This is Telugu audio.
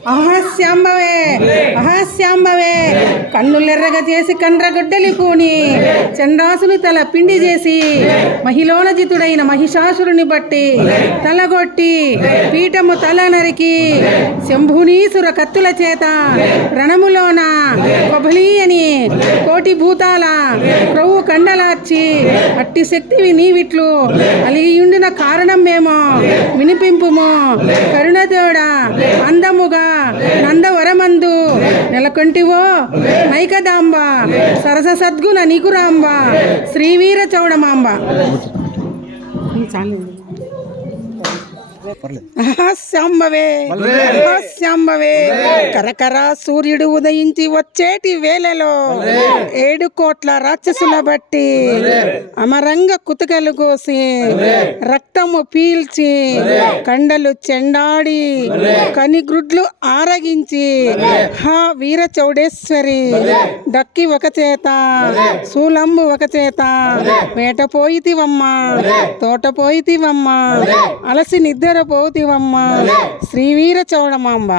అహాస్యాంబవే అహాస్యాంబవే కన్నులెర్రగా చేసి కండ్రగొడ్డలి పూని చండాసుని తల పిండి చేసి మహిళోనజితుడైన మహిషాసురుని బట్టి తలగొట్టి పీఠము తల నరికి శంభునీసుర కత్తుల చేత రణములోన కొబలి అని కోటి భూతాల క్రొవ్వు కండలార్చి అట్టి శక్తివి నీవిట్లు అలిగియుండిన కారణం మేము వినిపింపుము కరుణతోడా అందముగా నందవరమందు నెలకొంటివో నైకదాంబ సరస సద్గుణ నికురాంబ శ్రీవీర చౌడమాంబ. శాంబవే శాంబవే కరకర సూర్యుడు ఉదయించి వచ్చేటి వేళలో 7 కోట్ల రాక్షసుల బట్టి అమరంగ కుతుకలు కోసి రక్తము పీల్చి కండలు చెండాడి కనిగ్రుడ్లు ఆరగించి హా వీర చౌడేశ్వరి డక్కి ఒక చేత శూలంబు ఒక చేత వేట పోయితివమ్మ తోట పోయితివమ్మ అలసి నిద్ర పోతివమ్మ శ్రీవీర చౌడమాంబ.